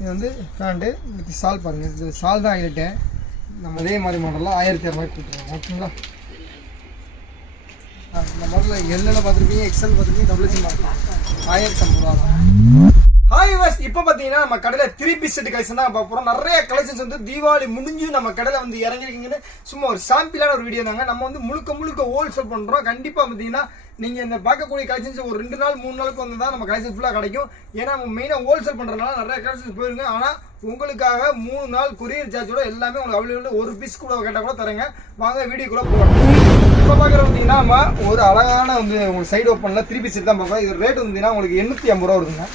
இது வந்து pant with சால் பாருங்கள். இது சால் தான் ஆகிட்டேன். நம்ம அதே மாதிரி மாடலில் 1200 கொடுத்துருவோம். ஓகேங்களா? இந்த மாடலில் எல்லில் பார்த்துருப்பீங்க, எக்ஸல் பார்த்துருப்பீங்க, டபுள் எக்ஸல் பார்த்துருப்பீங்க. 1050 ரூபா தான். ஹாய் வாஸ், இப்போ பார்த்தீங்கன்னா நம்ம கடையில் 3 பீஸ் செட் கலெக்ஷன் தான் பார்க்க போகிறோம். நிறைய கலெக்ஷன்ஸ் வந்து தீபாவளி முடிஞ்சு நம்ம கடையில் வந்து இறங்கிருக்கீங்கன்னு சும்மா ஒரு சாம்பிளான ஒரு வீடியோ தாங்க. நம்ம வந்து முழுக்க ஹோல்சேல் பண்ணுறோம். கண்டிப்பாக பார்த்தீங்கன்னா நீங்கள் இந்த பார்க்கக்கூடிய கலெக்ஷன்ஸ் ஒரு 2 நாள் 3 நாளுக்கு வந்து தான் நம்ம கலெக்ஷன் ஃபுல்லாக கிடைக்கும். ஏன்னா நம்ம மெயினாக ஹோல்சேல் பண்ணுறதுனால நிறைய கலெக்ஷன்ஸ் போயிருங்க. ஆனால் உங்களுக்காக 3 நாள் கொரியர் சார்ஜோட எல்லாமே உங்களுக்கு அவைலபிள். ஒரு பீஸ் கூட கேட்டால் கூட தரேங்க. வாங்க வீடியோக்குள்ளே போகலாம். இப்போ பார்க்குறது பார்த்தீங்கன்னா நம்ம ஒரு அழகான வந்து உங்களுக்கு சைடு ஓப்பனில் 3 பீஸ் செட் தான் பார்க்குறோம். இது ரேட் வந்தீங்கன்னா உங்களுக்கு 850 ரூபா வருதுங்க.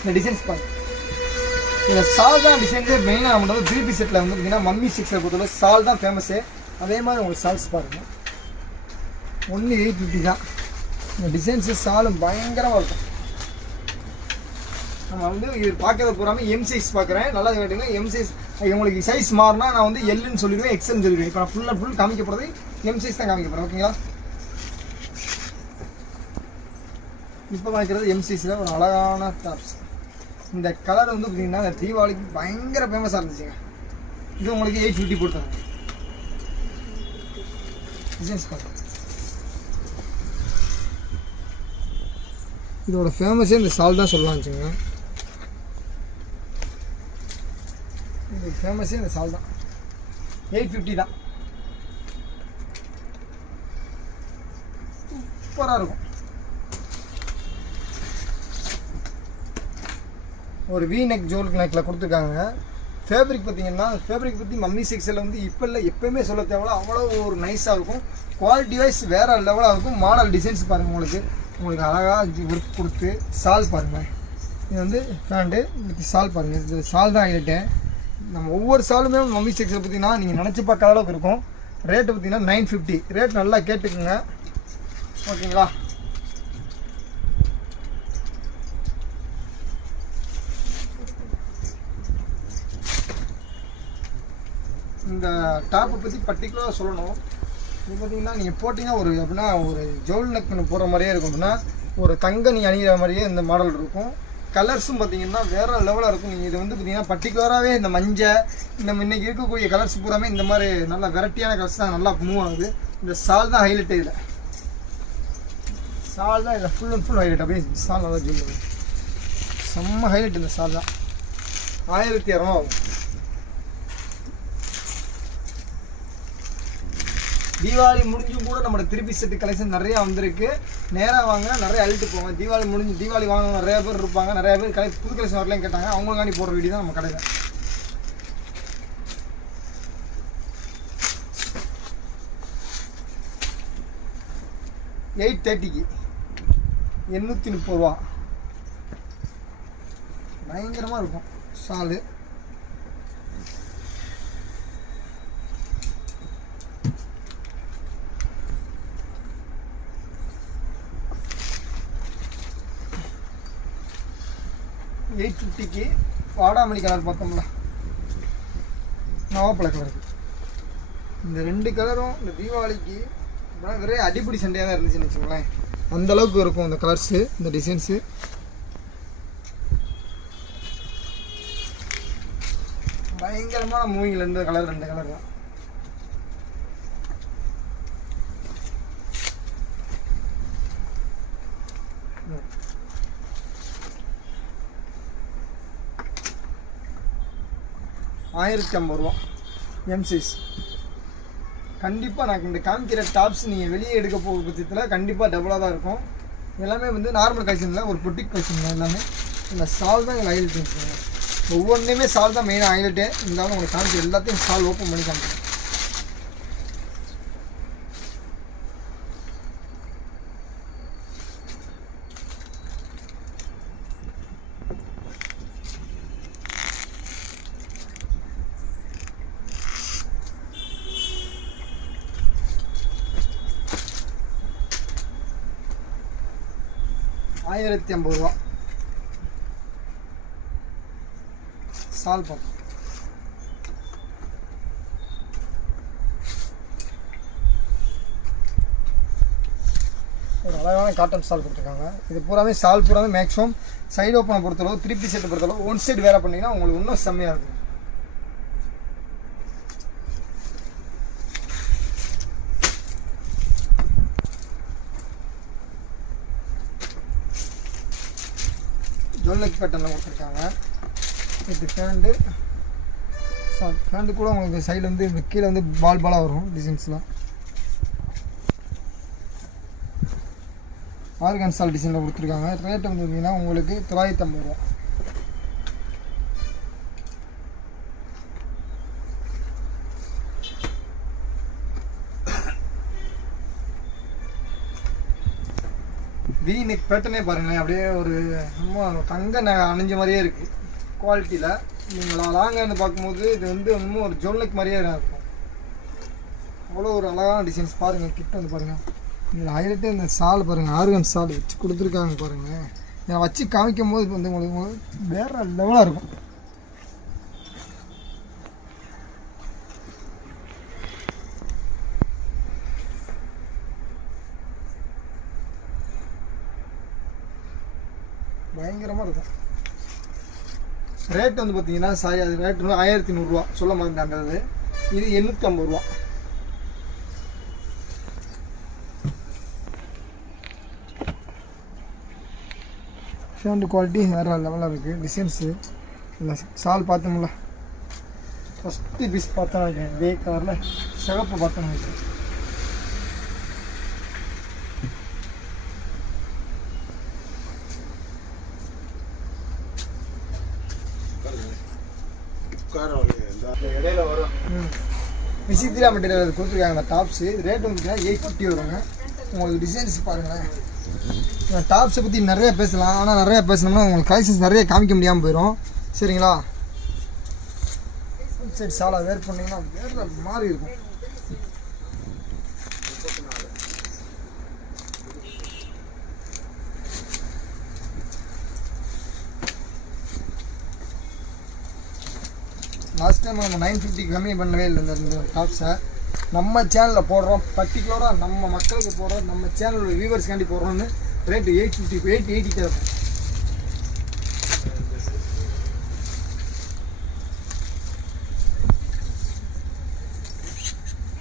இந்த டிசைன்ஸ் பாருங்க. இந்த சால் தான் டிசைன்ஸே மெயினாக நம்ம வந்து 3 பீஸ் செட்டில் வந்து பார்த்தீங்கன்னா மம்மி 6 பொறுத்தவரை சால் தான் ஃபேமஸு. அதே மாதிரி உங்களுக்கு சால்ஸ் பாருங்கள். ஒன்லி 850 தான். இந்த டிசைன்ஸு சாலும் பயங்கரமாக இருக்கும். நம்ம வந்து இது பார்க்கறது பூராமல் எம் சைஸ் பார்க்குறேன். நல்லா கேட்டுங்க. எம் சைஸ் உங்களுக்கு சைஸ் மாறினா நான் வந்து எல்லுன்னு சொல்லிடுவேன், எக்ஸ்ன்னு சொல்லிடுவேன். இப்போ நான் ஃபுல் காமிக்க போகிறது எம் சைஸ் தான் காமிக்க போகிறேன். ஓகேங்களா? இப்போ வாங்கிக்கிறது எம் சைஸில் ஒரு அழகான டாப்ஸ். இந்த கலர் வந்து பார்த்தீங்கன்னா இந்த தீபாவளிக்கு பயங்கர ஃபேமஸாக இருந்துச்சுங்க. இது உங்களுக்கு 850 போட்டாங்க. டிசைன்ஸ் பார்க்க இதோட ஃபேமஸே இந்த சால் தான் சொல்லலாம் வச்சுங்க. இது ஃபேமஸே இந்த சால் தான். 850 தான். சூப்பராக இருக்கும். ஒரு வி நெக் ஜோல் நெக்கில் கொடுத்துருக்காங்க. ஃபேப்ரிக் பார்த்தீங்கன்னா ஃபேப்ரிக் பற்றி மம்மி 6 வந்து இப்போ இல்லை, எப்போயுமே சொல்ல தேவையில்ல, அவ்வளோ ஒரு நைஸாக இருக்கும். குவாலிட்டி வைஸ் வேறு லெவலாக இருக்கும். மாடல் டிசைன்ஸ் பாருங்கள். உங்களுக்கு அழகாக ஒர்க் கொடுத்து சால் பாருங்கள். இது வந்து பேண்ட்டு வித் சால் பாருங்கள். இது சால் தான் ஆகிட்டேன். நம்ம ஒவ்வொரு சாலுமே மம்மி 6 பார்த்தீங்கன்னா நீங்கள் நினச்சி பார்க்காத அளவுக்கு இருக்கும். ரேட்டு பார்த்தீங்கன்னா 950. ரேட் நல்லா கேட்டுக்குங்க. ஓகேங்களா? இந்த டாப்பை பற்றி பர்டிகுலராக சொல்லணும். இது பார்த்தீங்கன்னா நீங்கள் போட்டிங்கன்னா ஒரு அப்படின்னா ஒரு ஜவுள் நெக்குன்னு போகிற மாதிரியே இருக்கும். அப்படின்னா ஒரு தங்க நீங்கள் அணிகிற மாதிரியே இந்த மாடல் இருக்கும். கலர்ஸும் பார்த்தீங்கன்னா வேறு லெவலாக இருக்கும். நீங்கள் இது வந்து பார்த்தீங்கன்னா பர்டிகுலராகவே இந்த மஞ்சள் இந்த இன்றைக்கி இருக்கக்கூடிய கலர்ஸ் பூராமே இந்த மாதிரி நல்லா வெரைட்டியான கலர்ஸ் தான் நல்லா மூவ் ஆகுது. இந்த சால் தான் ஹைலைட்டு. இதில் சால் தான் இதில் ஃபுல் அண்ட் ஃபுல் ஹைலைட். அப்படியே சால் நல்லா ஜவுள் செம்ம ஹைலைட். இந்த சால் தான் 1200 ஆகும். தீபாவளி முடிஞ்சும் கூட நம்மளோட 3 பீஸ் செட்டு கலெக்ஷன் நிறையா வந்திருக்கு. நேராக வாங்க, நிறைய அழுட்டு போங்க. தீபாவளி வாங்க நிறைய பேர் இருப்பாங்க. நிறைய பேர் புது கலெக்ஷன் வரலன்னு கேட்டாங்க. அவங்களுக்காண்டி போடுற வீடியோ தான் நம்ம கடையில். $830 830 ரூபா. பயங்கரமாக இருக்கும் சாலு. $850 வாடாமல்லி கலர் பார்த்தோம்ல, நவாப்பழ கலருக்கு. இந்த 2 கலரும் இந்த தீபாவளிக்கு நிறைய அடிப்படி சண்டையாக தான் இருந்துச்சுன்னு வச்சுக்கோங்களேன். அந்தளவுக்கு இருக்கும் இந்த கலர்ஸு, இந்த டிசைன்ஸு. பயங்கரமான மூவிங்கில் இருந்த கலர் 2 கலர் தான். $1050 எம் சைஸ். கண்டிப்பாக நான் இந்த காமிக்கிற டாப்ஸ் நீங்கள் வெளியே எடுக்க போகிற பட்சத்தில் கண்டிப்பாக டபுளாக தான் இருக்கும். எல்லாமே வந்து நார்மல் கலெக்ஷனில் ஒரு பொட்டிக் கலெக்ஷன். எல்லாமே இந்த சால் தான் எங்கள் ஹைலைட் வச்சுக்கோங்க. ஒவ்வொன்றுமே சால் தான் மெயினாக ஹைலைட்டு. இருந்தாலும் உங்களுக்கு காமிக்கிற எல்லாத்தையும் சால் ஓப்பன் பண்ணி காமிக்கிறேன். $1050 சால் பார்ப்போம். ஒரு அழகான காட்டன் சால் கொடுத்துருக்காங்க. இது பூராமே சால் பூராமே மேக்ஸிமம் சைடு ஓப்பனை பொறுத்தளவு 3 பீஸ் செட் பொறுத்தளவு ஒன் சைடு வேற பண்ணிங்கன்னா உங்களுக்கு இன்னும் செம்மையாக இருக்கும். ஜோல்னெக் பேட்டர்னில் கொடுத்துருக்காங்க. இது பேண்ட்டு கூட உங்களுக்கு சைடில் வந்து இந்த கீழே வந்து பாலாக வரும் டிசைன்ஸ்லாம். ஆர்கன் சால் டிசைனில் கொடுத்துருக்காங்க. ரேட் வந்து பார்த்தீங்கன்னா உங்களுக்கு 950 ரூபா. வீநெக் பேட்டர்னே பாருங்களேன், அப்படியே ஒரு ரொம்ப தங்க அணிஞ்ச மாதிரியே இருக்குது குவாலிட்டியில். நீங்கள் லாங்க வந்து பார்க்கும்போது இது வந்து இன்னும் ஒரு ஜோல்னெக் மாதிரியே இருக்கும். அவ்வளோ ஒரு அழகான டிசைன்ஸ் பாருங்கள். கிட்ட வந்து பாருங்கள், இதில் ஹைலைட்டு இந்த சால் பாருங்கள், ஆர்கன் சால் வச்சு கொடுத்துருக்காங்க பாருங்கள். இதை வச்சு காமிக்கும் போது வந்து உங்களுக்கு வேறு லெவலாக இருக்கும். பயங்கரமாக இருக்கும். ரேட் வந்து பார்த்தீங்கன்னா அது ரேட் வந்து 1100 ரூபா சொல்ல மாட்டேங்கிறது. இது 850 ரூபா. பேண்ட் குவாலிட்டி வேறு லெவலாக இருக்குது. டிசைன்ஸு இல்லை சால் பார்த்தோம்ல, ஃபஸ்ட்டு பீஸ் பார்த்தோம் நினைக்கிறேன். இதே கலரில் சிகப்பு பார்த்தோம் நினைக்கிறேன். இடையில வரும் விசித்திரா மெட்டீரியல் கொடுத்துருக்காங்க. இந்த டாப்ஸு ரேட் வந்து 850 வருங்க. உங்களுக்கு டிசைன்ஸ் பாருங்களேன். டாப்ஸை பற்றி நிறைய பேசலாம், ஆனால் நிறையா பேசணும்னா உங்களுக்கு கலெக்ஷன்ஸ் நிறைய காமிக்க முடியாமல் போயிடும். சரிங்களா? சரி, சாலா வேர் பண்ணிங்கன்னா வேறு மாதிரி இருக்கும். லாஸ்ட் டைம் நம்ம 950 கம்மி பண்ணவே இல்லை இந்த டாப்ஸை. நம்ம சேனலில் போடுறோம், பர்டிகுலராக நம்ம மக்களுக்கு போடுறோம், நம்ம சேனலோட வியூவர்ஸ்காண்டி போடுறோம்னு ரேட்டு 880 இருக்கும்.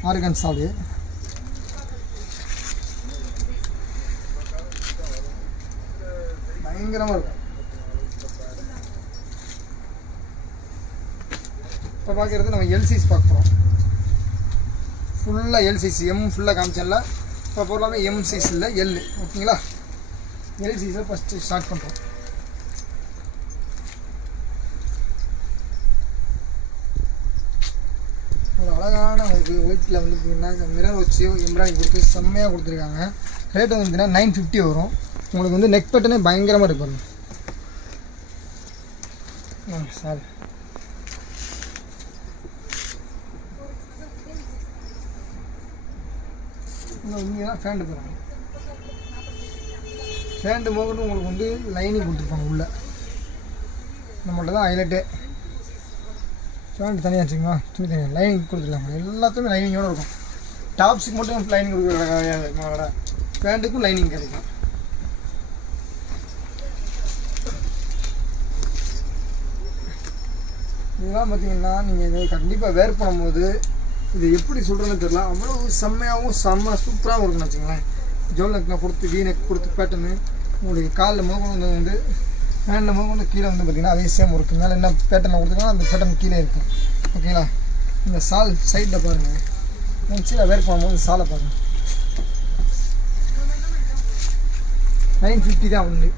ஆர்கன் சால் பயங்கரமாக இருக்கும். இப்போ பார்க்குறது நம்ம எல்சிஸ் பார்க்க போகிறோம். ஃபுல்லாக எல்சிஸ், எம் ஃபுல்லாக காமிச்சல. இப்போ பொருளாமே எம் சைஸ் இல்லை, எல். ஓகேங்களா? எல்சிஸில் ஃபஸ்ட்டு ஸ்டார்ட் பண்ணுறோம். ஒரு அழகான உங்களுக்கு ஒயிட்டில் வந்து பார்த்தீங்கன்னா மிரர் வச்சு எம்ப்ராய்டிங் கொடுத்து செம்மையாக கொடுத்துருக்காங்க. ரேட் வந்து பார்த்தீங்கன்னா 950 வரும். உங்களுக்கு வந்து நெக் பேட்டனே பயங்கரமாக இருக்கும். சாரி, இங்கேதான் ஃபேண்ட்டு போகிறாங்க. ஃபேண்ட்டு மோகட்டும் உங்களுக்கு வந்து லைனிங் கொடுத்துருப்பாங்க உள்ள. நம்மள்ட்ட தான் ஹைலைட்டே. ஃபேண்ட்டு தனியாக வச்சுக்கோங்க, துணி தனியாக லைனிங் கொடுத்துருக்காங்க. எல்லாத்துக்குமே லைனிங்கோடு இருக்கும். டாப்ஸுக்கு மட்டும் லைனிங் கொடுக்குற கிடையாது, நம்மளோட ஃபேண்ட்டுக்கும் லைனிங் கிடைக்கும். இதெல்லாம் பார்த்தீங்கன்னா நீங்கள் இதை கண்டிப்பாக வேர் பண்ணும்போது இது எப்படி சொல்கிறேன்னு தெரியல, அவ்வளோ செம்மையாகவும் சூப்பராகவும் இருக்குன்னு வச்சுங்களேன். ஜோல்னெக்லாம் கொடுத்து வீநெக் கொடுத்து பேட்டர்னு உங்களுக்கு காலில் முகந்து வந்து ஹேண்டில் முகந்து கீழே வந்து பார்த்திங்கன்னா அதே சேம் இருக்குது. மேலே என்ன பேட்டர்னில் கொடுத்துருக்காங்க அந்த பேட்டர்ன் கீழே இருக்கும். ஓகேங்களா? இந்த சால் சைடில் பாருங்கள், முடிச்சில் வேர் பண்ணும்போது சாலை பாருங்கள். 950 தான் உண்டு.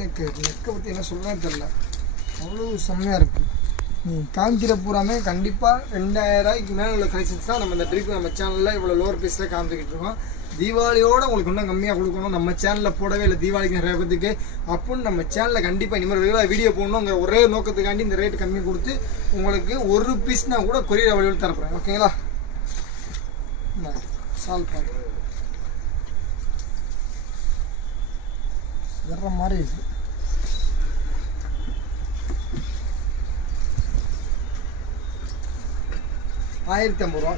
நெக்கை பற்றி என்ன சொல்லணும்னு தெரில, அவ்வளோ செம்மையாக இருக்குது. நீ காமிக்கிற பூராமே கண்டிப்பாக 2000 ரூபாய்க்கு மேலே உள்ள கலெக்ஷன்ஸ் தான் நம்ம இந்த ட்ரிப் நம்ம சேனலில் இவ்வளோ லோவர் ப்ரைஸில் காமிச்சிக்கிட்டு இருக்கோம். தீபாவளியோடு உங்களுக்கு இன்னும் கம்மியாக கொடுக்கணும், நம்ம சேனலில் போடவே இல்லை தீபாவளிக்கு நிறைய பேருக்கு அப்படின்னு நம்ம சேனலில் கண்டிப்பாக இனிமேல் ரெகுலராக வீடியோ போடணுங்கிற ஒரே நோக்கத்துக்காண்டி இந்த ரேட்டு கம்மி கொடுத்து உங்களுக்கு ஒரு பீஸ்னா கூட கொரியர் வழியில் தரப்போகிறேன். ஓகேங்களா? சால்வ் பண்ண வேற மாதிரி இருக்குது. 1050 ரூபா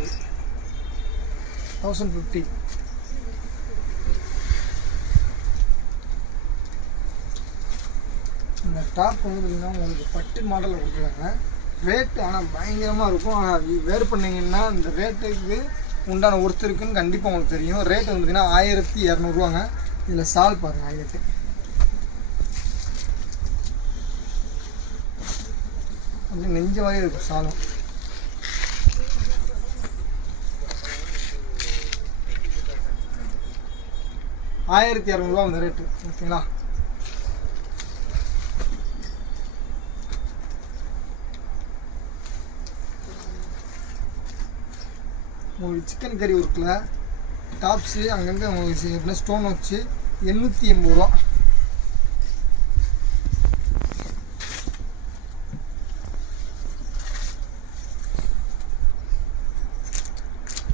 1050. இந்த டாப் வந்து பார்த்தீங்கன்னா உங்களுக்கு பட்டு மாடலில் கொடுக்குறாங்க. ரேட்டு ஆனால் பயங்கரமாக இருக்கும். ஆனால் வேர் பண்ணிங்கன்னா இந்த ரேட்டுக்கு உண்டான ஒர்த்து இருக்குன்னு கண்டிப்பாக உங்களுக்கு தெரியும். ரேட்டு வந்து பார்த்தீங்கன்னா 1200 ரூபாங்க. இதில் சால் பாருங்கள் ஹைலைட்டு. அப்படி நெஞ்ச மாதிரி இருக்கும் சாலும். 1200 ரூபா அந்த ரேட்டு. ஓகேங்களா? உங்களுக்கு சிக்கன் கறி ஒர்க்கில் டாப்ஸு அங்கங்கே உங்களுக்கு ஸ்டோன் வச்சு 880 ரூபா.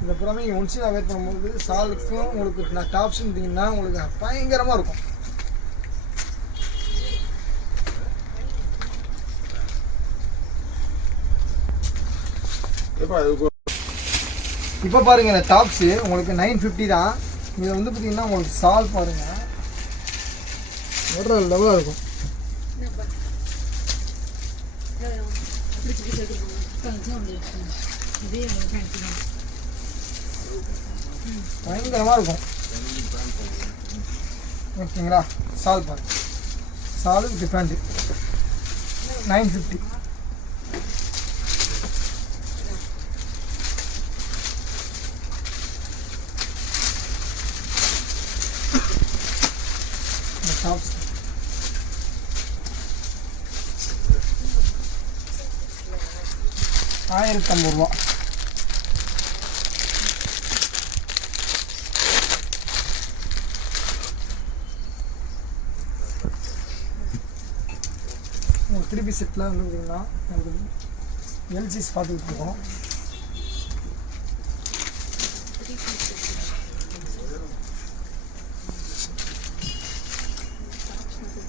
இந்த புறமே நீங்கள் ஒன்ஸில் வேர் பண்ணும்போது சாலுக்கும் உங்களுக்கு நான் டாப்ஸ் இருந்தீங்கன்னா உங்களுக்கு பயங்கரமாக இருக்கும். இப்போ பாருங்க இந்த டாப்ஸு உங்களுக்கு 950 தான். இதில் வந்து பார்த்தீங்கன்னா உங்களுக்கு சால் பாருங்கள் வேற லெவலாக இருக்கும். பயங்கரமாக இருக்கும். ஓகேங்களா? சால் பாருங்க, சாலு டிஃப்ரெண்ட்டு 950. டாப்ஸ் 1050 ரூபா. ஒரு 3 பீஸ் செட்டில் வந்து பார்த்தீங்கன்னா எல்சிஸ் பார்த்துக்கிட்டு இருக்கோம்.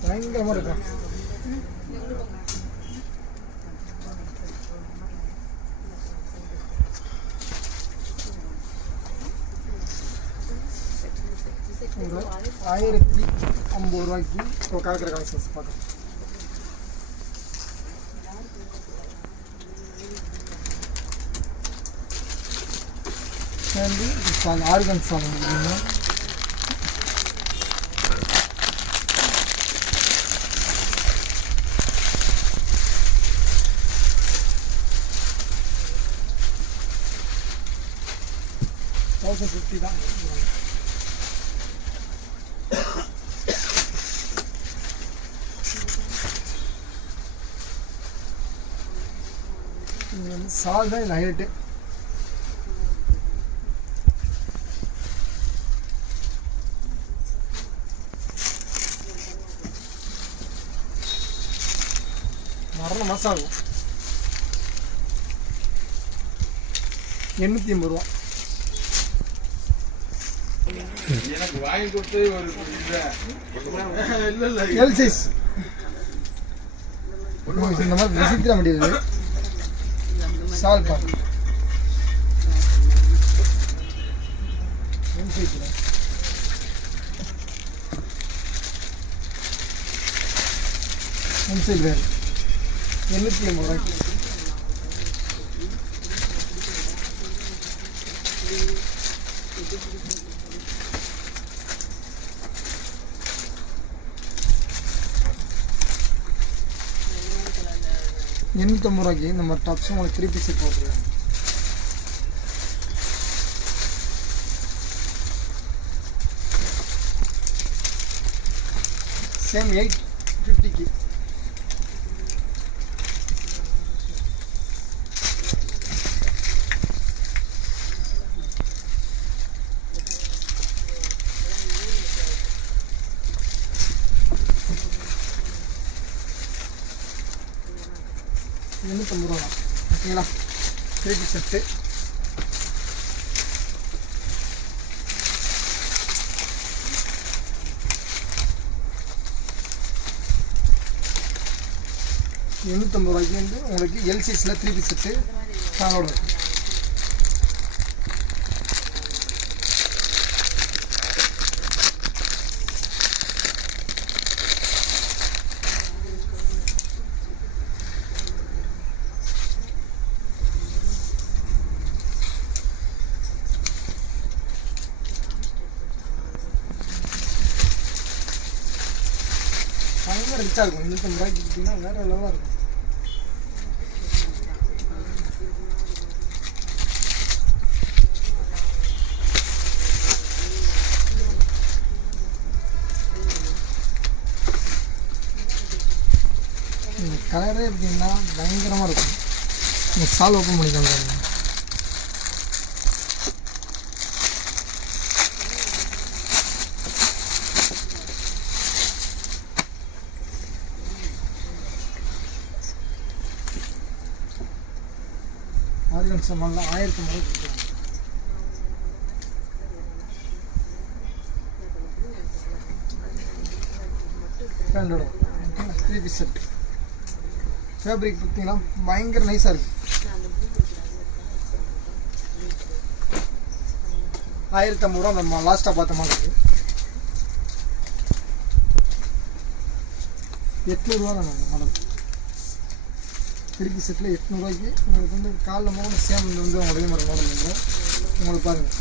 பயங்கரமாக இருக்கும். ஒரு 1050 ரூபாய்க்கு இப்போ கலக்கிற கலெக்ஷன்ஸ் பார்க்கலாம். வந்து சால் ஆர்கன் சால் வந்து 1050 தான். இது வந்து சால் தான் இது ஹைலைட்டு. மரண மாதம் ஆகும். 880 ரூபா. எனக்கு வாங்கி கொடுத்து ஒரு எல்சிஸ் இந்த மாதிரி விசித்திர மெட்டீரியல் சால் பாருங்க. இன்சைட் வேறு 880 ரூபாய்க்கு. $850 இந்த மாதிரி டாப்ஸும் உங்களுக்கு 3 பீஸ் போட்டுருக்காங்க. சேம் 850. $850 தான். ஓகேங்களா? 3 பீஸ் செட்டு. $850 வந்து உங்களுக்கு எல்சிஸில் 3 பீஸ் செட்டு சாலோட இருக்கும். பெஸ்ட்டாக இருக்கும். 250 ரூபாய்க்கு பார்த்தீங்கன்னா வேறு லெவலாக இருக்கும். இந்த கலரே எப்படின்னா பயங்கரமாக இருக்கும். இந்த சால் ஓப்பன் பண்ணிக்கலாம். ஆர்கன் சாமான்லாம் 1000 கொடுக்குறாங்க. பிராண்டோட 3 பீஸ் செட். ஃபேப்ரிக் பார்த்தீங்கன்னா பயங்கர நைஸாக இருக்குது. 1050 ரூபா நம்ம லாஸ்ட்டாக பார்த்த மாதிரி இருக்குது. 800 ரூபா தான் அந்த மாடல். 3 பீஸ் செட்டில் 800 ரூபாய்க்கு உங்களுக்கு வந்து காலில் மூணு சேம் வந்து ஒரே மாதிரி மாடல் இருக்கும். உங்களுக்கு பாருங்கள்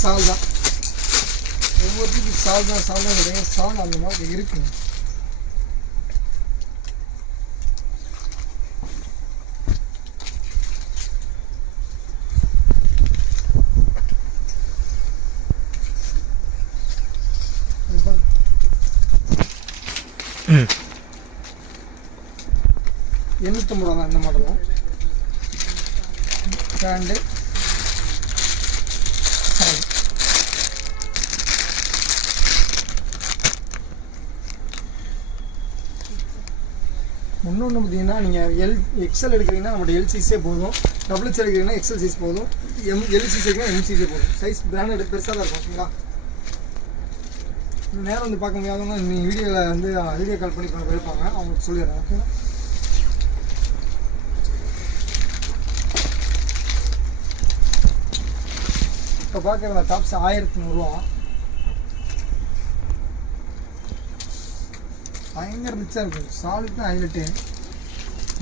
சால் தான், ஒவ்வொருத்துக்கும் சால் தான் கிடையாது. சால் அந்த மாதிரி இருக்குங்க. $850 ரூபா தான் இந்த மாடலும். பிராண்டு இன்னொன்று பார்த்தீங்கன்னா நீங்கள் எக்ஸ்எல் எடுக்கிறீங்கன்னா நம்மளோட எல் சைஸே போதும். டபுள் எக்ஸ்எல் எடுக்கிறீங்கன்னா எக்ஸ்எல் சைஸ் போதும். எல் சைஸ் எடுக்கிறீங்கன்னா எம் சைஸே போதும். சைஸ் பிராண்டட் பெருசாக தான் இருக்கும். ஓகேங்களா? நேரம் வந்து பார்க்க முடியாதவங்க நீங்கள் வீடியோவில் வந்து வீடியோ கால் பண்ணி இருப்பாங்க, அவங்களுக்கு சொல்லிடுறேன். ஓகேங்களா? இப்போ பார்க்குற டாப்ஸ் 1100 ரூபா. பயங்கர ரிச்சாக இருக்கும். சாலுக்கு ஹைலைட்டு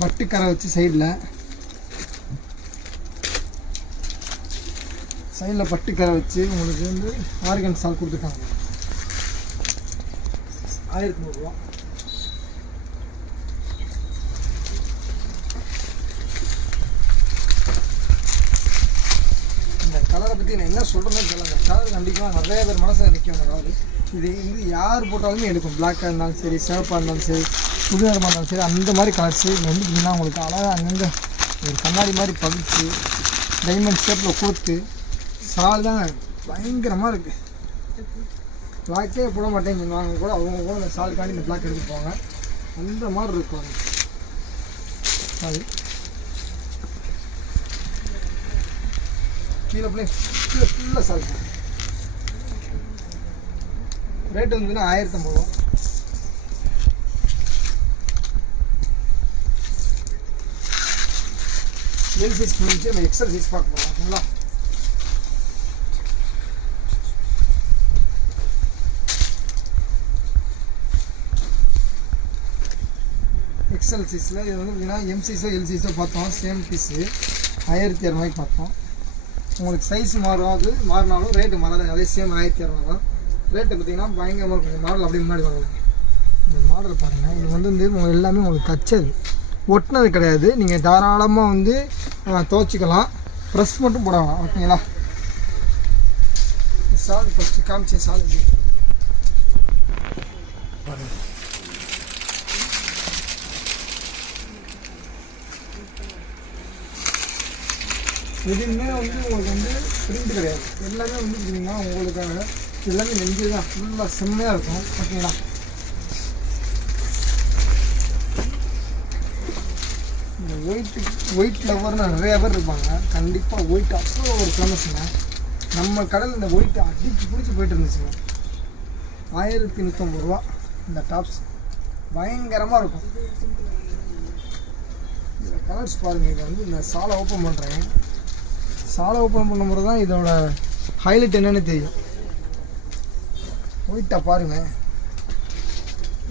வட்டுக்கரை வச்சு சைடில் பட்டுக்கரை வச்சு உங்களுக்கு வந்து ஆர்கன் சால் கொடுத்துருக்காங்க. 1100 ரூபா. இந்த கலரை பற்றி நான் என்ன சொல்கிறேன்னு தெரியல. இந்த கலர் கண்டிப்பாக நிறைய பேர் மனசில் நிற்கும். அந்த கலர் இது வந்து யார் போட்டாலுமே எடுக்கும். பிளாக்காக இருந்தாலும் சரி, சிவப்பாக இருந்தாலும் சரி, புதுநிறமாக இருந்தாலும் சரி, அந்த மாதிரி கலர்ஸு இது வந்து பார்த்திங்கன்னா உங்களுக்கு அழகாக அங்கங்கே ஒரு கண்ணாடி மாதிரி பதிச்சு டைமண்ட் ஷேப்பில் கொடுத்து சால் தான் பயங்கரமாக இருக்குது. பிளாக்கே போட மாட்டேன்னு சொன்னாங்க கூட அவங்க கூட அந்த சாலுக்காண்டி இந்த பிளாக் எடுத்து போவாங்க. அந்த மாதிரி இருக்கும் அது. கீழே ஃபுல்லாக சால். ரேட்டு வந்துன்னா 1050 ரூபா. எல் சைஸ் முடிஞ்சு நம்ம எக்ஸல் சைஸ் பார்க்க போகிறோம். ஓகேங்களா? எக்ஸல் சைஸில் இது வந்து பார்த்தீங்கன்னா எம் சைஸோ எல் சைஸோ பார்த்தோம். சேம் பீஸு 1200 பார்த்தோம். உங்களுக்கு சைஸ் மாறினாலும் ரேட்டு மாறாது. அதே சேம் 1200 தான். ரேட்டு பார்த்தீங்கன்னா பயங்கரமாக இருக்கும். மாடல் அப்படியே முன்னாடி வாங்கலாம். இந்த மாடல் பாருங்கள். இது வந்து உங்களுக்கு எல்லாமே உங்களுக்கு தச்சது, ஒட்டினது கிடையாது. நீங்கள் தாராளமாக வந்து துவைச்சிக்கலாம். ப்ரெஸ் மட்டும் போடலாம். ஓகேங்களா? சால் ஃபஸ்ட்டு காமிச்சேன். சால் எதுவுமே வந்து உங்களுக்கு வந்து பிரிண்ட் கிடையாது. எல்லாமே வந்து பார்த்தீங்கன்னா உங்களுக்காக எல்லாமே நெஞ்சு தான் ஃபுல்லாக செம்மையாக இருக்கும். ஓகேங்களா? இந்த ஒயிட் லவர்னு நிறைய பேர் இருப்பாங்க. கண்டிப்பாக ஒயிட் அவ்வளோ ஒரு ஃபேமஸுங்க. நம்ம கடையில் இந்த ஒயிட் அடிச்சு பிடிச்சி போயிட்டு இருந்துச்சுங்க. 1150 ரூபா இந்த டாப்ஸ். பயங்கரமாக இருக்கும். இந்த கலர்ஸ் பாருங்கள். இதை வந்து இந்த சாலை ஓப்பன் பண்ணுறேன். சாலை ஓப்பன் பண்ணும்போது தான் இதோட ஹைலைட் என்னென்னு தெரியும். ஒயிட்டாக பாருங்கள்.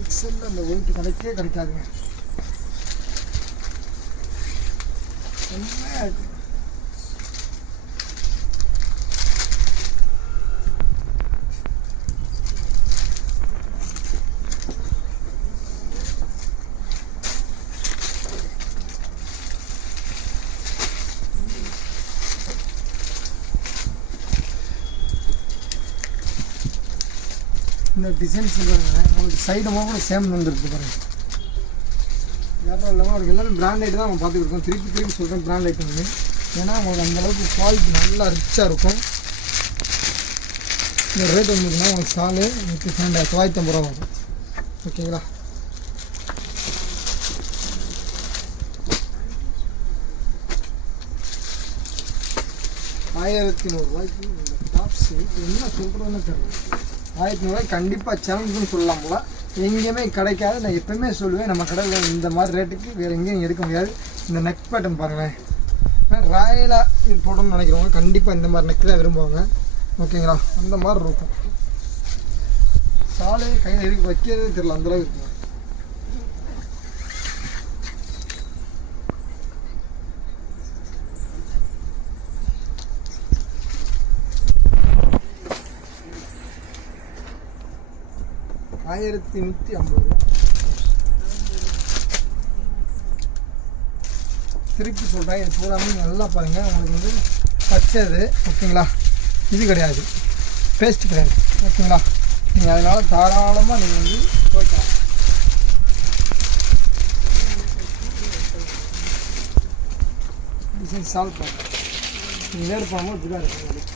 எக்ஸலில் அந்த ஒயிட் கிடைக்காதுங்க. செம்மையாக இருக்கு. இந்த டிசைன்ஸ் பாருங்க, உங்களுக்கு சைடு கூட சேம் வந்துருக்கு பாருங்கள். வேறு இல்லாமல் அவருக்கு எல்லாமே பிராண்ட் ஐட்டம் தான் நம்ம பார்த்துக்கிட்டு இருக்கோம். திருப்பி சொல்கிறேன் பிராண்ட் ஐட்டம் வந்து. ஏன்னா உங்களுக்கு அந்தளவுக்கு குவாலிட்டி நல்லா ரிச்சாக இருக்கும். இந்த ரேட் வந்துருக்குன்னா உங்களுக்கு சாலு 950 ரூபா வரும். ஓகேங்களா? ₹1100 இந்த டாப்ஸு என்ன சொல்கிறோன்னு தெரியல. 1100 கண்டிப்பாக சேலஞ்சுன்னு சொல்லலாம் போல். எங்கேயுமே கிடைக்காது. நான் எப்போயுமே சொல்லுவேன், நம்ம கடையில் இந்த மாதிரி ரேட்டுக்கு வேறு எங்கேயும் எடுக்க முடியாது. இந்த நெக் பேட்டர்ன் பாருங்களேன், ராயலாக இது போடணும்னு நினைக்கிறவங்க கண்டிப்பாக இந்த மாதிரி நெக் தான் விரும்புவாங்க. ஓகேங்களா? அந்த மாதிரி இருக்கும். சாலை கையில் இருக்கு வைக்கிறதே தெரியல, அந்தளவுக்கு இருக்கும். ₹1150. திருப்பி சொல்கிறேன், இது பூராமே நல்லா பாருங்கள். உங்களுக்கு வந்து பச்சது. ஓகேங்களா? இது கிடையாது, பேஸ்ட் கிடையாது. ஓகேங்களா? நீங்கள் அதனால் தாராளமாக நீங்கள் வந்து துவைக்கலாம். டிசைன் சால்வ் பண்ணுங்கள். நீங்கள் வேறு பண்ணும்போது இப்படி தான் இருக்கும்.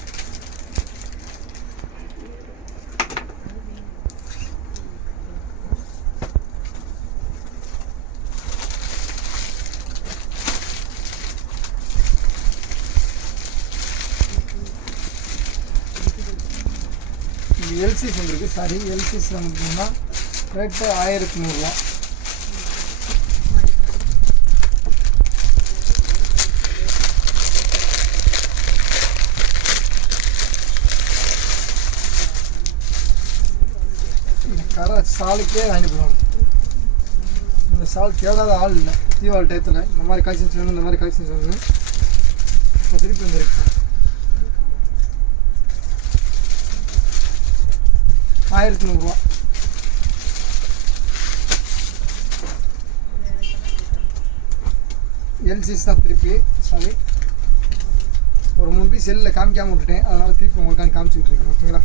எல்சிஸ் வந்துருக்கு. சாரி, எல்சிஸில் பார்த்தீங்கன்னா ரேட்டு ₹1100. இந்த கரை சாலுக்கே வாங்கிட்டு போவாங்க. இந்த சால் தேடாத ஆள் இல்லை. தீபாவளி டயத்தில் இந்த மாதிரி கலெக்ஷன்ஸ் வேணும், இந்த மாதிரி கலெக்ஷன்ஸ் வேணும். இப்போ திருப்பி வந்துருக்கு. ₹1100. எல்சிஸ் தான். திருப்பி சாரி, ஒரு 3 பீஸ் செல்லில் காமிக்காமல் விட்டுட்டேன், அதனால் திருப்பி உங்களுக்கு காமிச்சிக்கிட்டு இருக்கேன். ஓகேங்களா?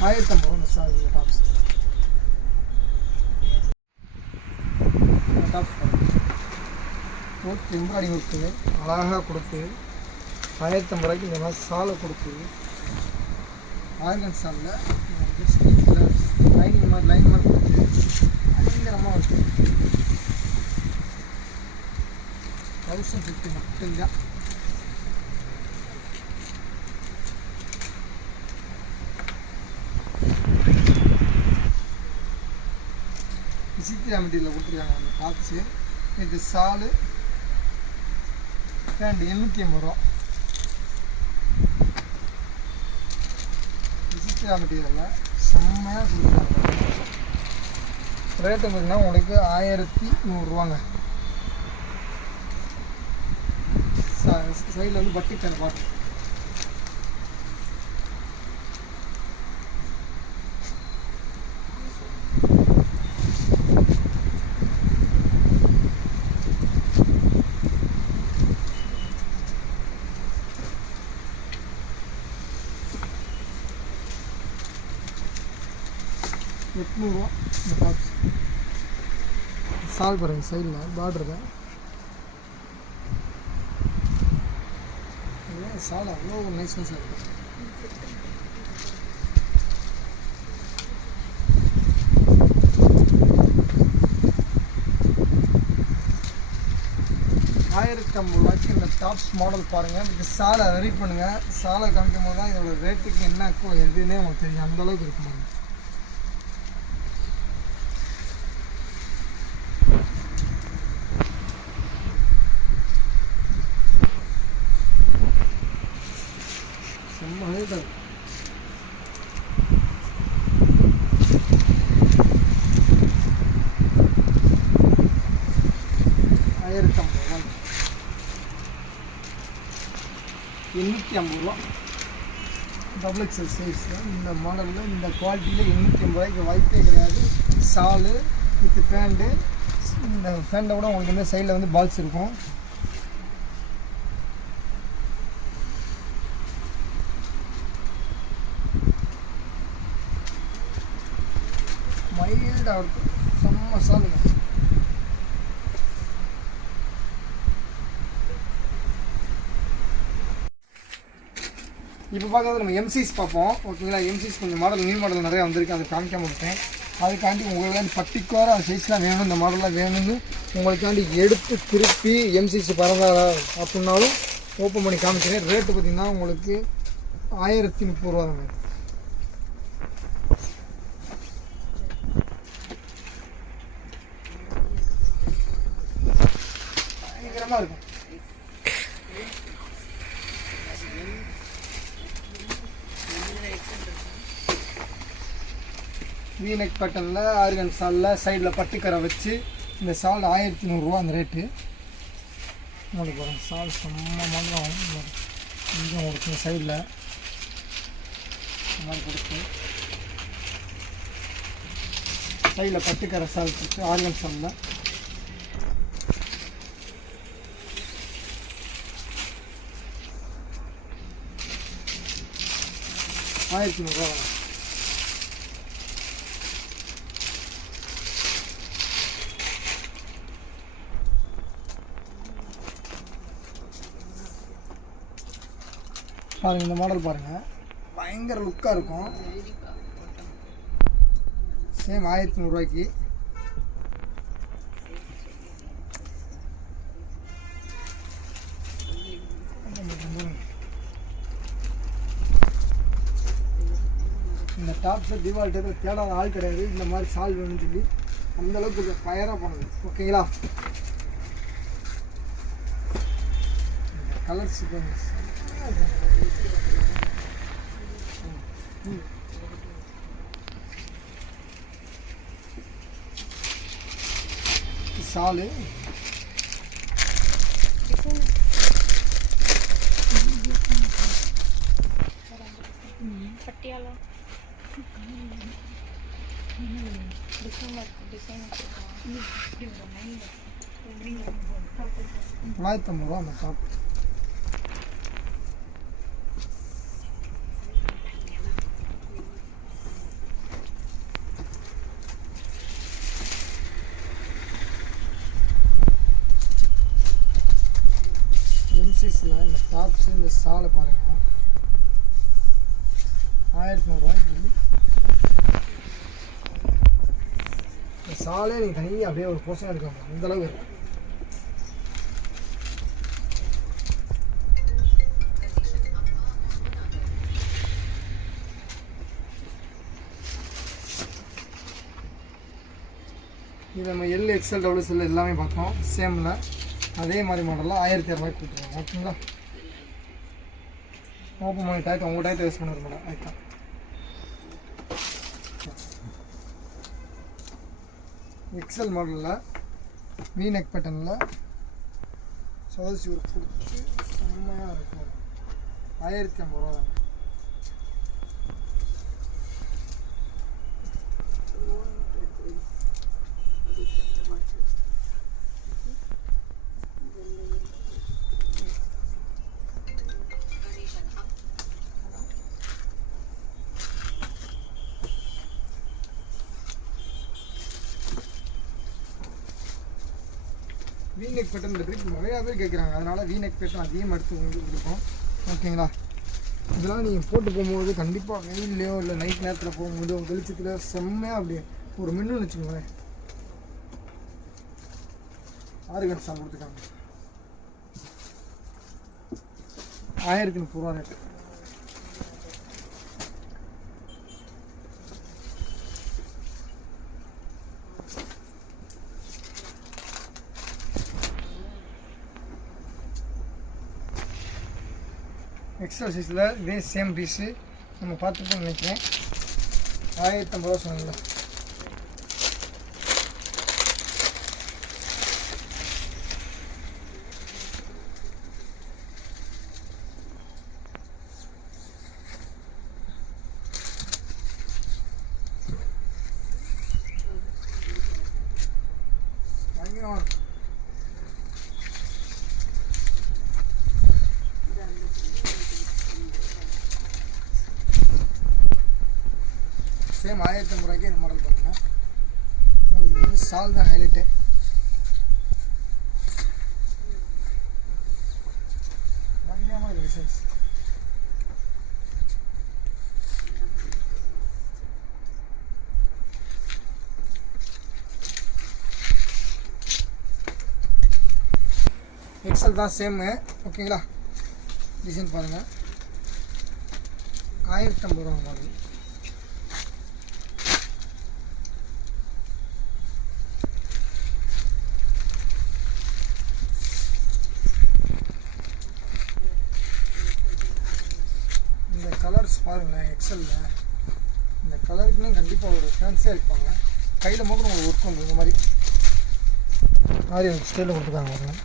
₹1050 சார். இந்த டாப்ஸ் ஒர்க் எம்ப்ராய்டிங் ஒர்க்கு அழகாக கொடுத்து ₹1050 இந்த மாதிரி சாலை கொடுத்து ஆர்கன் சாலில் லைனிங் மாதிரி கொடுத்து பயங்கரமாக இருக்குது. 1050 மட்டும்தான். விசித்திரா மெட்டீரியலில் கொடுத்துருக்காங்க அந்த டாப்ஸு. இது சாலு பேண்ட் ₹850. விசித்திரா மெட்டீரியலில் செம்மையாக கொடுத்துருக்காங்க. ரேட்டு பார்த்தீங்கன்னா உங்களுக்கு ₹1100. சைடில் வந்து பட்டி பேண்ட் பாட்டு. ₹800 இந்த டாப்ஸ். சால் பாருங்கள், சைடில் பார்டர் தான். சால் அவ்வளோ ஒரு நைஸ்னஸாக இருக்கும். ₹1050 இந்த டாப்ஸ் மாடல் பாருங்கள். இதுக்கு சாலை ரெடி பண்ணுங்கள். சாலை காமிக்கும் போது தான் இதோட ரேட்டுக்கு என்ன எதுன்னே உங்களுக்கு தெரியும். அந்தளவுக்கு இருக்கும். செம்ம ரேட்டு. ₹1050 ₹850. டபுள் எக்ஸல் சைஸில் இந்த மாடலில் இந்த குவாலிட்டியில் 850 ரூபாய்க்கு வாய்ப்பே கிடையாது. ஷாலு வித் பேண்ட்டு, இந்த பேண்ட்டை கூட உங்களுக்கு வந்து சைடில் வந்து பால்ஸ் இருக்கும். மைல்டாக இருக்கும், செம்ம சாலுங்க. இப்போ பார்க்குறது நம்ம எம்சிஸ் பார்ப்போம். ஓகேங்களா, எம்சிஸ் கொஞ்சம் மாடல் நியூ மாடல் நிறையா வந்திருக்கு, அதை காமிக்காம விட்டேன். அதுக்காண்டி உங்களுக்கு பர்டிகுலராக அந்த சைஸ்லாம் வேணும், இந்த மாடல்லாம் வேணும்னு உங்களுக்காண்டி எடுத்து திருப்பி எம்சிஸ் பரவாயில்ல அப்படின்னாலும் ஓப்பன் பண்ணி காமிக்கிறேன். ரேட்டு பார்த்திங்கன்னா உங்களுக்கு 1030 ரூபா தான். பயங்கரமாக இருக்கும். வீநெக் பேட்டர்னில் ஆர்கன் சாலில் சைடில் பட்டுக்கரை வச்சு இந்த சால் 1100 ரூபா அந்த ரேட்டு. உங்களுக்கு வரும் சால் செம்ம மாதிரி இங்கே உங்களுக்கு சைடில் இந்த மாதிரி கொடுத்து சைடில் பட்டுக்கரை சால் வச்சு ஆர்கன் சாலில் ₹1100 வரும். பாருங்கள், இந்த மாடல் பாருங்கள், பயங்கர லுக்காக இருக்கும். சேம் 1100 ரூபாய்க்கு. இந்த டாப்ஸை தீபாவளி டைத்தில் தேடாத ஆள் கிடையாது. இந்த மாதிரி சால் வேணும்னு சொல்லி அந்தளவுக்கு கொஞ்சம் ஃபயராக பண்ணுது. ஓகேங்களா, கலர்ஸ் சாலு பட்டியாலா ₹950 அந்த டாப். எம்சிஸில் இந்த டாப்ஸ் இந்த சாலை பாருங்கள், 1100 ரூபாய்க்கு. இந்த சாலே நீங்கள் தனியாக அப்படியே ஒரு போர்ஷன் எடுக்க அந்தளவுக்கு இருக்கும். இது நம்ம எல் எக்ஸ்எல் டபுள்எக்ஸ்எல் எல்லாமே பார்த்தோம். சேமில் அதே மாதிரி மாடலில் 1200 கொடுத்துருவோம். ஓகேங்களா, ஓப்பன் பண்ணி டயத்தை உங்கள் டயத்தை யூஸ் பண்ணுற மேடம். அதுதான் எக்ஸ்எல் மாடலில் வீநெக் பேட்டர்னில் சோதசி ஒரு கொடுத்து செம்மையாக இருக்கும். 1050 ரூபா தான். வீநெக் பேட்டர்ன் இருக்குது, நிறையா பேர் கேட்குறாங்க, அதனால் வீநெக் பேட்டர்ன் அதிகமாக எடுத்து உங்களுக்கு இருக்கும். ஓகேங்களா, இதெல்லாம் நீங்கள் போட்டு போகும்போது கண்டிப்பாக வெயில்லையோ இல்லை நைட் நேரத்தில் போகும்போது வெளிச்சத்தில் செம்மையாக அப்படியே ஒரு மின்னு வச்சுக்கோங்களேன். ஆர்கன் சால் கொடுத்துருக்காங்க, 1030 ரூபா ரேட்டு. எக்ஸ்ட்ரா சைஸில் இதே சேம் பீஸு நம்ம பார்த்துப்போம் நினைக்கிறேன். 1050 ரூபா சொன்னீங்களா. பயங்கரமாக இருக்கும். சேம் 1050 ரூபாய்க்கு இந்த மாடல் பண்ணுங்க. உங்களுக்கு வந்து சால் தான் ஹைலைட்டு. பயங்கரமாக இருக்குது டிசைன்ஸ். எக்ஸல் தான் சேமு. ஓகேங்களா? டிசைன் பாருங்கள். 1050 ரூபா மாடல். இந்த கலர்ஸ் பாருங்களேன். எக்ஸலில் இந்த கலருக்குன்னு கண்டிப்பாக ஒரு ஃபேன்ஸியாக இருப்பாங்க. கையில் மட்டும் ஒரு ஒர்க் வந்து இந்த மாதிரி ஒரு ஸ்டைலில் கொடுத்துருக்காங்க பாருங்க.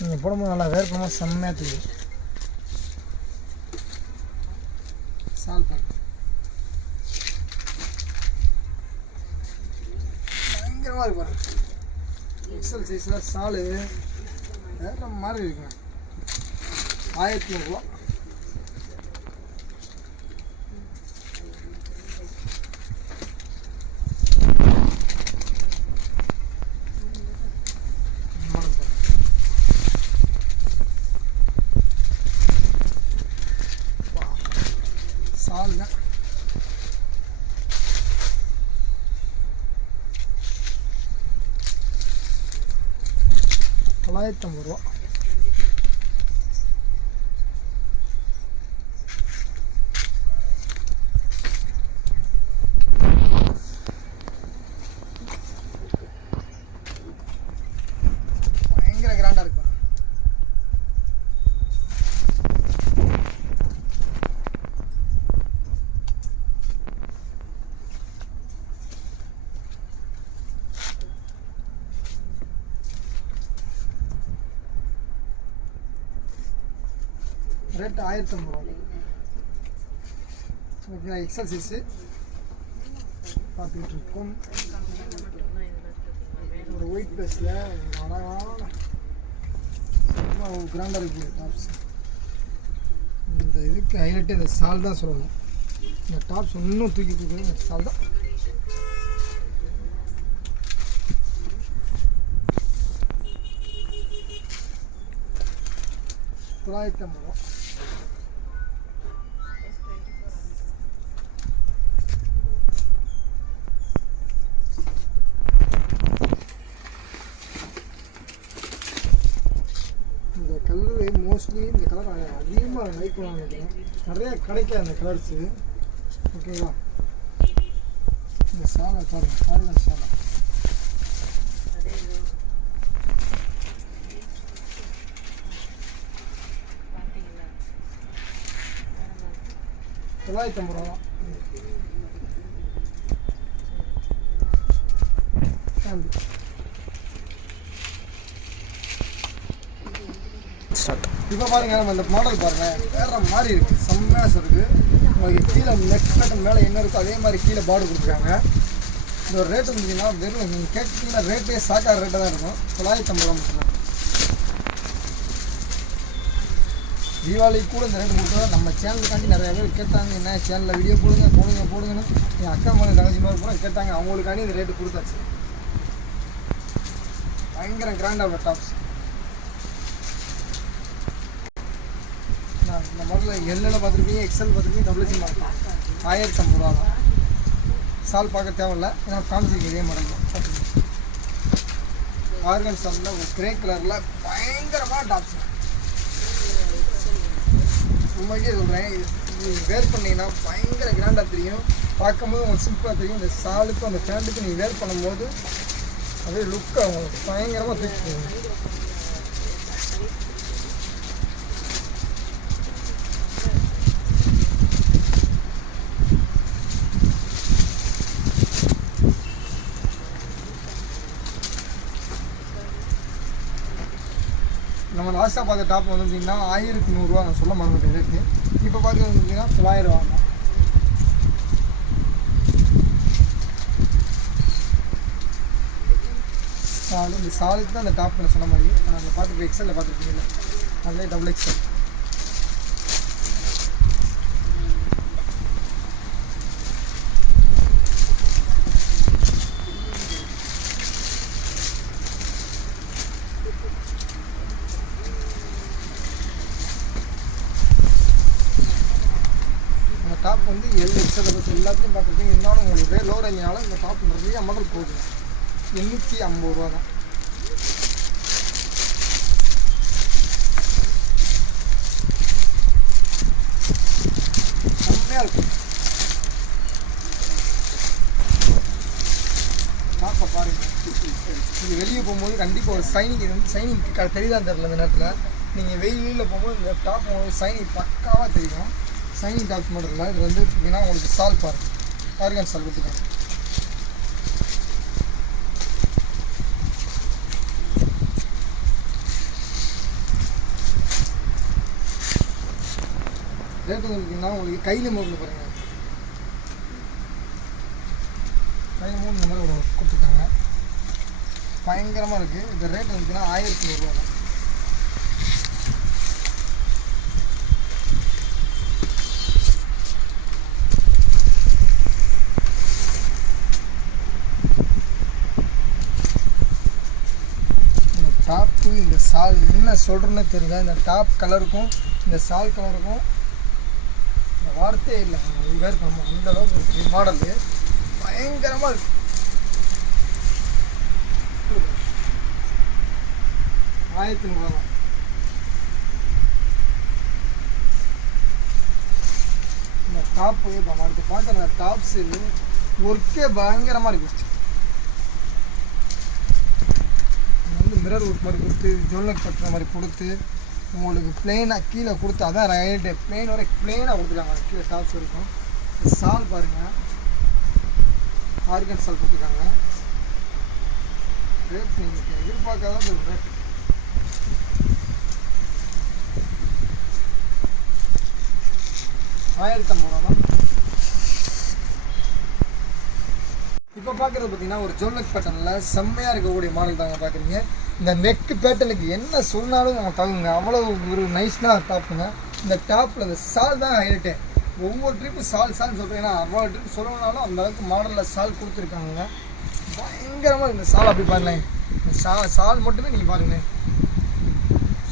நீங்கள் போடும்போது நல்லா வேர் பண்ணும்போது செம்மையாக தெரியும். சால் பாருங்க, பயங்கரமாக இருக்கு பாருங்க. எக்ஸல் சைஸில் சாலு வேறு மாதிரி இருக்குங்க. 1100 ரூபா. சாலுங்க. $950 ரூபா. பயங்கர கிராண்டா இருக்கு. ரேட் 1050 ரூபா. ஓகேங்களா? எக்ஸல் சைஸு பார்த்துக்கிட்டு இருக்கோம். ஒரு ஒயிட் ப்ளஸில் அழகான கிராண்டாக இருக்குது டாப்ஸ். இந்த இதுக்கு ஹைலைட்டு இந்த சால் தான் சொல்லணும். இந்த டாப்ஸ் இன்னும் தூக்கி கொடுக்குறது இந்த சால் தான். $950 ரூபா. இந்த கலரு மோஸ்ட்லி இந்த கலர் அதிகமாக லைக் பண்ணுவாங்க நினைக்கிறேன். நிறையா கிடைக்காது அந்த கலர்ஸு. ஓகேங்களா? இந்த சாலை பாருங்கள், பாருங்க சாலை. $950 ரூபா. இப்போ பாருங்க, நம்ம இந்த மாடல் பாருங்க, வேற மாதிரி இருக்கு. செம்மையாக இருக்கு. உங்களுக்கு கீழே நெக் பேட்டன் மேலே என்ன இருக்கோ அதே மாதிரி கீழே பார்டர் கொடுத்துருக்காங்க. இந்த ஒரு ரேட்டு இருந்துச்சுன்னா வெறும் நீங்கள் கேட்டீங்கன்னா ரேட்டே சாக்கார ரேட்டாக தான் இருக்கும். $950 ரூபா சொல்லுவாங்க. தீபாவளிக்கு கூட இந்த ரேட்டு கொடுத்தா நம்ம சேனலுக்காண்டி நிறையா பேர் கேட்டாங்க, என்ன சேனலில் வீடியோ போடுங்கன்னு என் அக்கா மேலே தங்கச்சி மாதிரி கூட கேட்டாங்க. அவங்களுக்காண்டி இந்த ரேட்டு கொடுத்தாச்சு. பயங்கர கிராண்டாக உள்ள டாப்ஸ். இந்த மாதிரில எல்லில் பார்த்துருப்பீங்க, எக்ஸல் பார்த்துருப்பீங்க, டபுள் பார்க்கலாம். 1050 ரூபா தான். சால் பார்க்க தேவையில்லை, ஏன்னா காமிச்சிருக்கு இதே மாடல் தான். பார்த்துக்கோங்க. ஆர்கன் சாலில் ஒரு கிரே கலரில் பயங்கரமாக டாப்ஸ். உண்மைக்கே சொல்கிறேன், இது வேர் பண்ணிங்கன்னா பயங்கர கிராண்டாக தெரியும். பார்க்கும்போது உங்களுக்கு சிம்பிளாக தெரியும். இந்த சாலுக்கும் அந்த பேண்ட்டுக்கும் நீங்கள் வேர் பண்ணும்போது அப்படியே லுக் அவங்களுக்கு பயங்கரமாக தூக்கி போகும். நம்ம லாஸ்ட்டாக பார்த்த டாப் வந்து பார்த்தீங்கன்னா 1100 ரூபா. நான் சொல்ல மறந்துட்டேன் ரேட்டு. இப்போ பார்த்து பார்த்தீங்கன்னா 900 ரூபா. சால், இந்த சாலுக்கு தான் அந்த டாப் நான் சொன்ன மாதிரி அதில் பார்த்துருப்பேன், எக்ஸலில் பார்த்துருப்பீங்கல்ல, அதில் டபுள் எக்ஸல். டாப் வந்து எக்ஸல் பஸ் எல்லாத்தையும் பார்த்துருப்பீங்க. இருந்தாலும் உங்களுக்கு லோ ரேஞ்சினால இந்த டாப் நிறைய மாடல் போகுது. 850 ரூபா தான். செம்மையாக இருக்கும். டாப்பை பாருங்கள். நீங்கள் வெளியே போகும்போது கண்டிப்பாக ஒரு சைனிங், இது வந்து சைனிங் தெரியுதான் தெரில. இந்த நேரத்தில் நீங்கள் வெயிலில் போகும்போது இந்த டாப் உங்களுக்கு சைனிங் பக்காவாக தெரியும். சைனிங் டாப்ஸ் மட்டும் இல்லை, இது வந்து பார்த்தீங்கன்னா உங்களுக்கு சால் பாருங்கள், ஆர்கன் சால் கொடுத்துருக்காங்க. ரேட்டு வந்துருக்கீங்கன்னா உங்களுக்கு கையில் மூணு பாருங்கள், கையில் மூணு இந்த மாதிரி ஒரு கொடுத்துருக்காங்க. பயங்கரமாக இருக்குது. இந்த ரேட் வந்துச்சுன்னா 1100 ரூபா தான். டாப்பு இந்த சால் என்ன சொல்கிறேன்னு தெரியல. இந்த டாப் கலருக்கும் இந்த சால் கலருக்கும் இந்த வார்த்தையே இல்லை. இதாக இருக்கும். நம்ம அந்தளவுக்கு இருக்குது. மாடலு பயங்கரமாக இருக்கு. 1100 தான். இந்த டாப்பு இப்போ அடுத்து பார்க்குற டாப்ஸு ஒர்க்கே பயங்கரமாக இருக்குது. மிரர் ஒர்க் மாதிரி கொடுத்து, ஜொல்லக் பட்டுற மாதிரி கொடுத்து, உங்களுக்கு பிளெயினாக கீழே கொடுத்து, அதான் ரைட்டு பிளெயின் வரை பிளெயினாக கொடுத்துருக்காங்க. கீழே டாப்ஸ் இருக்கும். சால் பாருங்கள், ஆர்கன் சால் கொடுத்துருக்காங்க. ரேட் நீங்கள் எதிர்பார்க்காத ஒரு ரேட். ₹1050 தான். இப்போ பார்க்குறது பார்த்தீங்கன்னா ஒரு ஜோல்னக் பேட்டர்னில் செம்மையாக இருக்கக்கூடிய மாடல் தாங்க பார்க்குறீங்க. இந்த நெக்கு பேட்டர்னுக்கு என்ன சொன்னாலும் நம்ம தகுங்க, அவ்வளோ ஒரு நைஸ்னாக டாப்புங்க. இந்த டாப்பில் இந்த சால் தான் ஹைலைட்டு. ஒவ்வொரு ட்ரிப்பும் சால் சொல்கிறீங்கன்னா அவ்வளோ ட்ரிப் சொல்லணும்னாலும் அந்தளவுக்கு மாடலில் சால் கொடுத்துருக்காங்க. பயங்கரமாக இந்த சால் அப்படி பாருங்களேன். இந்த சால் மட்டுமே நீங்கள் பாருங்கள்,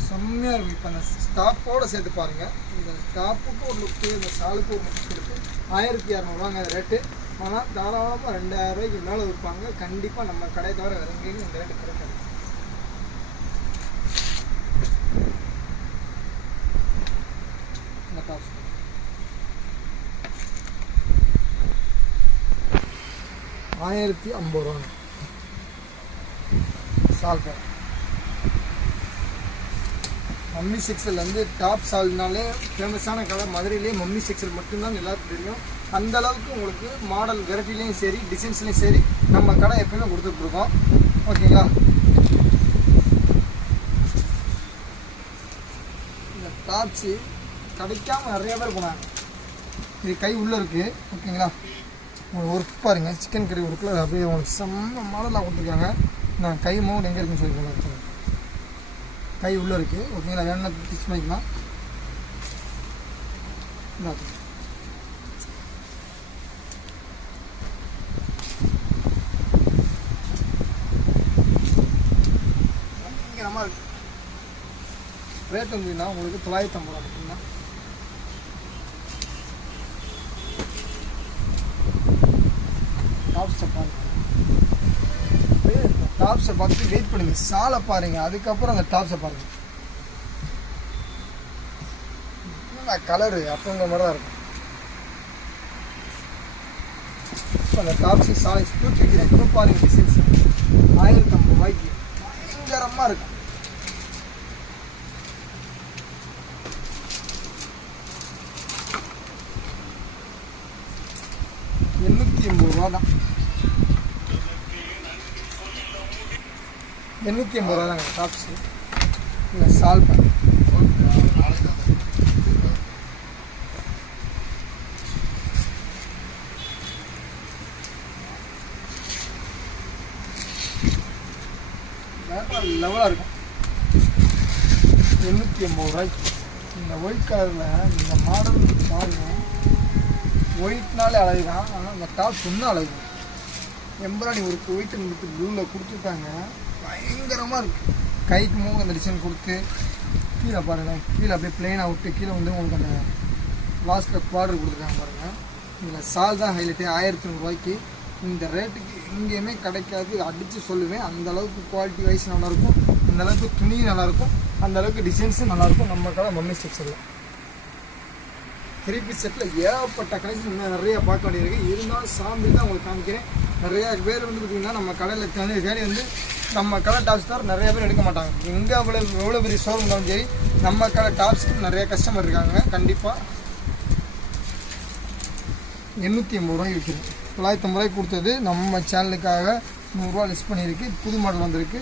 செம்மையாக இருக்கும். இப்போ அந்த டாப்போடு சேர்த்து பாருங்கள். இந்த டாப்புக்கு ஒரு லுக்கு, இந்த சாலுக்கு ஒரு லுக்கு இருக்குது. 1200 ரேட்டு. ஆனால் தாராளமாக 2000 ரூபாய்க்கு மேலே விற்பாங்க. கண்டிப்பாக நம்ம கடை தவிர வேறு எங்கேயும் இந்த ரேட்டு கிடைக்காது. இந்த டாப்ஸ் ₹1050 சால் பேர். மம்மி செக்ஸல் வந்து டாப் சால்னாலே ஃபேமஸான கடை. மதுரையிலே மம்மி செக்ஸல் மட்டும்தான் எல்லாருக்கும் தெரியும். அந்த அளவுக்கு உங்களுக்கு மாடல் வெரைட்டிலையும் சரி, டிசைன்ஸ்லையும் சரி நம்ம கடை எப்பயுமே கொடுத்துட்ருக்கோம். ஓகேங்களா? இந்த டாப்ஸு கிடைக்காம நிறைய பேர் போனாங்க. இது கை உள்ளே இருக்குது. ஓகேங்களா? உங்களுக்கு ஒர்க் பாருங்கள், சிக்கன் கறி ஒர்க்கில் அப்படியே உங்களுக்கு செம்ம மாடலாக கொடுத்துருக்காங்க. நான் கை மவுண்ட் எங்கே இருக்குன்னு சொல்லியிருக்கேன். கை உள்ளே இருக்குது. ஓகேங்களா? வேணும்னா டிச் பண்ணிக்கலாம். பயங்கரமாக இருக்குது. ரேட் வந்துன்னா உங்களுக்கு ₹950 மட்டும்தான். டாப்ஸை பாருங்கள். டாப்ஸை பார்த்துட்டு வெயிட் பண்ணுங்கள். சாலை பாருங்கள், அதுக்கப்புறம் அந்த டாப்ஸை பாருங்கள். கலரு அப்போங்கிற மாதிரி தான் இருக்கும். இப்போ அந்த டாப்ஸு சாலை தூக்கி வைக்கிறேன். இப்போ பாருங்கள் டிசைன்ஸ். ₹1050 பயங்கரமாக இருக்கும். ₹850 தான். ₹850 தாங்க டாப்ஸு. இல்லை சால் பண்ணு. லெவலாக இருக்கும். 880 ரூபாய்க்கு இந்த ஒயிட் கலரில் இந்த மாடல் பாருங்கள். ஒயிட்னாலே அழகு தான், ஆனால் இந்த டாப் இன்னும் அழகு. எம்ப்ராய்டி ஒர்க் ஒயிட் வந்துட்டு ப்ளூவில் கொடுத்துருக்காங்க, பயங்கரமாக இருக்குது. கைக்கு மூங்க அந்த டிசைன் கொடுத்து கீழே பாருங்கள், கீழே அப்படியே பிளெயினாக விட்டு கீழே வந்து உங்களுக்கு அந்த லாஸ்ட்டில் குவார்டர் கொடுத்துருக்காங்க பாருங்கள். இதில் சால் தான் ஹைலைட்டு. 1500 ரூபாய்க்கு இந்த ரேட்டுக்கு எங்கேயுமே கிடைக்காது, அடித்து சொல்லுவேன். அந்தளவுக்கு குவாலிட்டி வைஸ் நல்லாயிருக்கும், அந்தளவுக்கு துணி நல்லாயிருக்கும், அந்தளவுக்கு டிசைன்ஸும் நல்லாயிருக்கும். நம்ம கடை மம்மி ஸ்டெக்ஸில் 3 பீஸ் செட்டில் ஏகப்பட்ட கலெக்ஷன் இன்னும் நிறையா பார்க்க வேண்டியிருக்கு. இருந்தாலும் சாம்பிள் தான் உங்களுக்கு காமிக்கிறேன். நிறையா பேர் வந்து பார்த்திங்கன்னா நம்ம கடையில் தேடி வந்து நம்ம கடை டாப்ஸ் தான் நிறைய பேர் எடுக்க மாட்டாங்க. எங்கே எவ்வளோ பெரிய ஷோரூம் இருந்தாலும் சரி, நம்ம கடை டாப்ஸுக்கு நிறைய கஸ்டமர் இருக்காங்க. கண்டிப்பாக 880 ரூபாய்க்கு விற்கிறேன். 950 ரூபாய்க்கு கொடுத்தது நம்ம சேனலுக்காக 100 ரூபா லெஸ் பண்ணியிருக்கு. புது மாடல் வந்திருக்கு,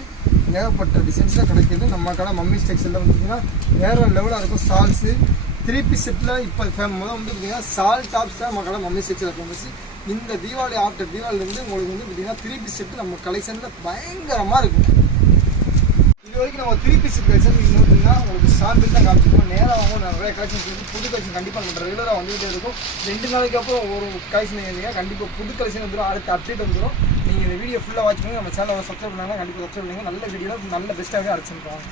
ஏகப்பட்ட டிசைன்ஸில் கிடைக்கிது. நம்ம கடை மம்மி ஸ்டெக்ஸில் வந்துட்டிங்கன்னா வேறு லெவலாக இருக்கும். சால்ஸு 3 பீஸ் செட்டில் இப்போ முதல் வந்து பார்த்திங்கன்னா சால் டாப்ஸ் தான் நம்ம கடை மம்மி ஸ்டெக்ஸில் ஃபேமஸ். இந்த தீபாவளி ஆஃப்டர் தீபாவளிலேருந்து உங்களுக்கு வந்து பார்த்திங்கன்னா 3 பீஸ் செட்டு நம்ம கலெக்ஷனில் பயங்கரமாக இருக்கும். இது வரைக்கும் நம்ம 3 பீஸ் செட் கலெக்ஷன் பார்த்தீங்கன்னா உங்களுக்கு சாம்பிள் தான் காமிச்சிருக்கோம். நேராக வாங்க நிறைய கலெக்ஷன்ஸ் வந்து புது கலெக்ஷன் கண்டிப்பாக நம்ம ரெகுலராக வந்துகிட்டே இருக்கும். 2 நாளைக்கு அப்புறம் ஒரு கலெக்ஷன் இருந்தீங்க கண்டிப்பாக புது கலெக்ஷன் வந்துடும், அடுத்த அப்டேட் வந்துடும். நீங்கள் இந்த வீடியோ ஃபுல்லாக வாட்ச் பண்ணி நம்ம சேனலை சப்ஸ்கிரைப் பண்ணாங்கன்னா கண்டிப்பாக சப்ஸ்கிரைப் பண்ணுங்கள். நல்ல வீடியோ நல்ல பெஸ்ட்டாகவே அடிச்சுருக்கோம்.